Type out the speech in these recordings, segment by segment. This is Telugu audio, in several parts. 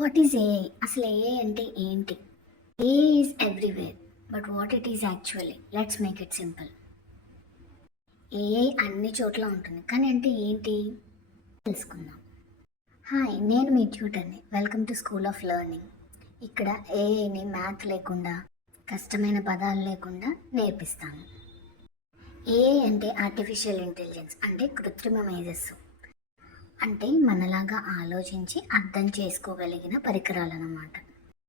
What is AI? అసలు ఏఐ అంటే ఏంటి? AI is everywhere, but what it is actually? Let's make it simple. AI అన్ని చోట్ల ఉంటుంది, కానీ అంటే ఏంటి తెలుసుకుందాం. హాయ్, నేను మీ ట్యూటర్ని. Welcome to school of learning. ఇక్కడ ఏఐని మ్యాథ్ లేకుండా, కష్టమైన పదాలు లేకుండా నేర్పిస్తాను. ఏఐ అంటే ఆర్టిఫిషియల్ ఇంటెలిజెన్స్, అంటే కృత్రిమ మేధస్సు. అంటే మనలాగా ఆలోచించి అర్థం చేసుకోగలిగిన పరికరాలు అన్నమాట.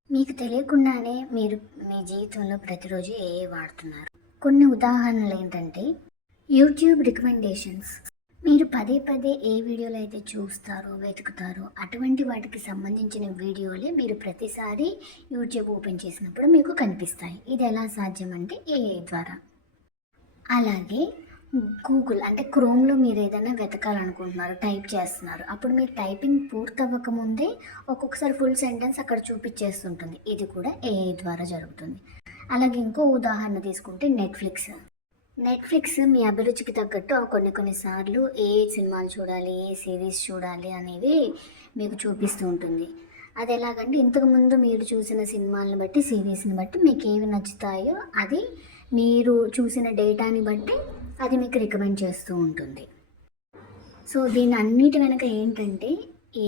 మీకు తెలియకుండానే మీరు మీ జీవితంలో ప్రతిరోజు ఏఐ వాడుతున్నారు. కొన్ని ఉదాహరణలు ఏంటంటే యూట్యూబ్ రికమెండేషన్స్. మీరు పదే పదే ఏ వీడియోలు అయితే చూస్తారో వెతుకుతారో అటువంటి వాటికి సంబంధించిన వీడియోలే మీరు ప్రతిసారి యూట్యూబ్ ఓపెన్ చేసినప్పుడు మీకు కనిపిస్తాయి. ఇది ఎలా సాధ్యం అంటే ఏఐ ద్వారా. అలాగే గూగుల్ అంటే క్రోమ్లో మీరు ఏదైనా వెతకాలనుకుంటున్నారు, టైప్ చేస్తున్నారు, అప్పుడు మీరు టైపింగ్ పూర్తవ్వకముందే ఒక్కొక్కసారి ఫుల్ సెంటెన్స్ అక్కడ చూపించేస్తుంటుంది. ఇది కూడా ఏఐ ద్వారా జరుగుతుంది. అలాగే ఇంకో ఉదాహరణ తీసుకుంటే నెట్ఫ్లిక్స్ మీ అభిరుచికి తగ్గట్టు కొన్నిసార్లు ఏ సినిమాలు చూడాలి, ఏ సిరీస్ చూడాలి అనేవి మీకు చూపిస్తూ ఉంటుంది. అది ఎలాగంటే ఇంతకుముందు మీరు చూసిన సినిమాలను బట్టి, సిరీస్ని బట్టి మీకు ఏవి నచ్చుతాయో అది మీరు చూసిన డేటాని బట్టి అది మీకు రికమెండ్ చేస్తూ ఉంటుంది. సో దీని అన్నిటి వెనక ఏంటంటే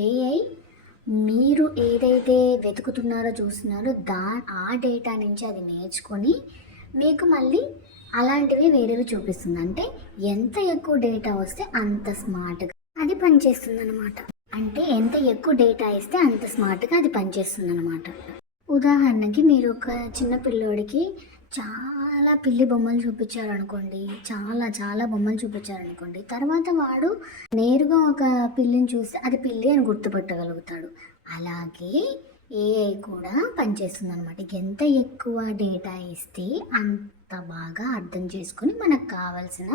ఏఐ మీరు ఏదైతే వెతుకుతున్నారో చూస్తున్నారో ఆ డేటా నుంచి అది నేర్చుకొని మీకు మళ్ళీ అలాంటివి వేరేవి చూపిస్తుంది. అంటే ఎంత ఎక్కువ డేటా వస్తే అంత స్మార్ట్గా అది పనిచేస్తుంది అనమాట. అంటే ఎంత ఎక్కువ డేటా ఇస్తే అంత స్మార్ట్గా అది పనిచేస్తుంది అనమాట. ఉదాహరణకి మీరు ఒక చిన్న పిల్లోడికి చాలా పిల్లి బొమ్మలు చూపించారనుకోండి, చాలా బొమ్మలు చూపించారనుకోండి, తర్వాత వాడు నేరుగా ఒక పిల్లిని చూస్తే అది పిల్లి అని గుర్తుపట్టగలుగుతాడు. అలాగే ఏఐ కూడా పనిచేస్తుంది అనమాట. ఎంత ఎక్కువ డేటా ఇస్తే అంత బాగా అర్థం చేసుకొని మనకు కావాల్సిన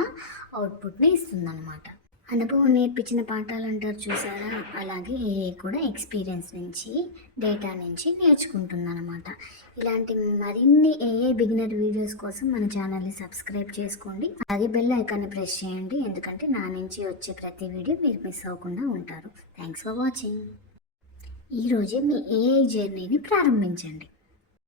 అవుట్పుట్ని ఇస్తుంది అనమాట. అనుభవం నేర్పించిన పాఠాలు అంటారు చూసారా, అలాగే ఏఐ కూడా ఎక్స్పీరియన్స్ నుంచి, డేటా నుంచి నేర్చుకుంటుందన్నమాట. ఇలాంటి మరిన్ని ఏఐ బిగినర్ వీడియోస్ కోసం మన ఛానల్ని సబ్స్క్రైబ్ చేసుకోండి. అలాగే బెల్ ఐకాన్ని ప్రెస్ చేయండి, ఎందుకంటే నా నుంచి వచ్చే ప్రతి వీడియో మీరు మిస్ అవ్వకుండా ఉంటారు. Thanks for watching. ఈరోజే మీ ఏఐ జర్నీని ప్రారంభించండి.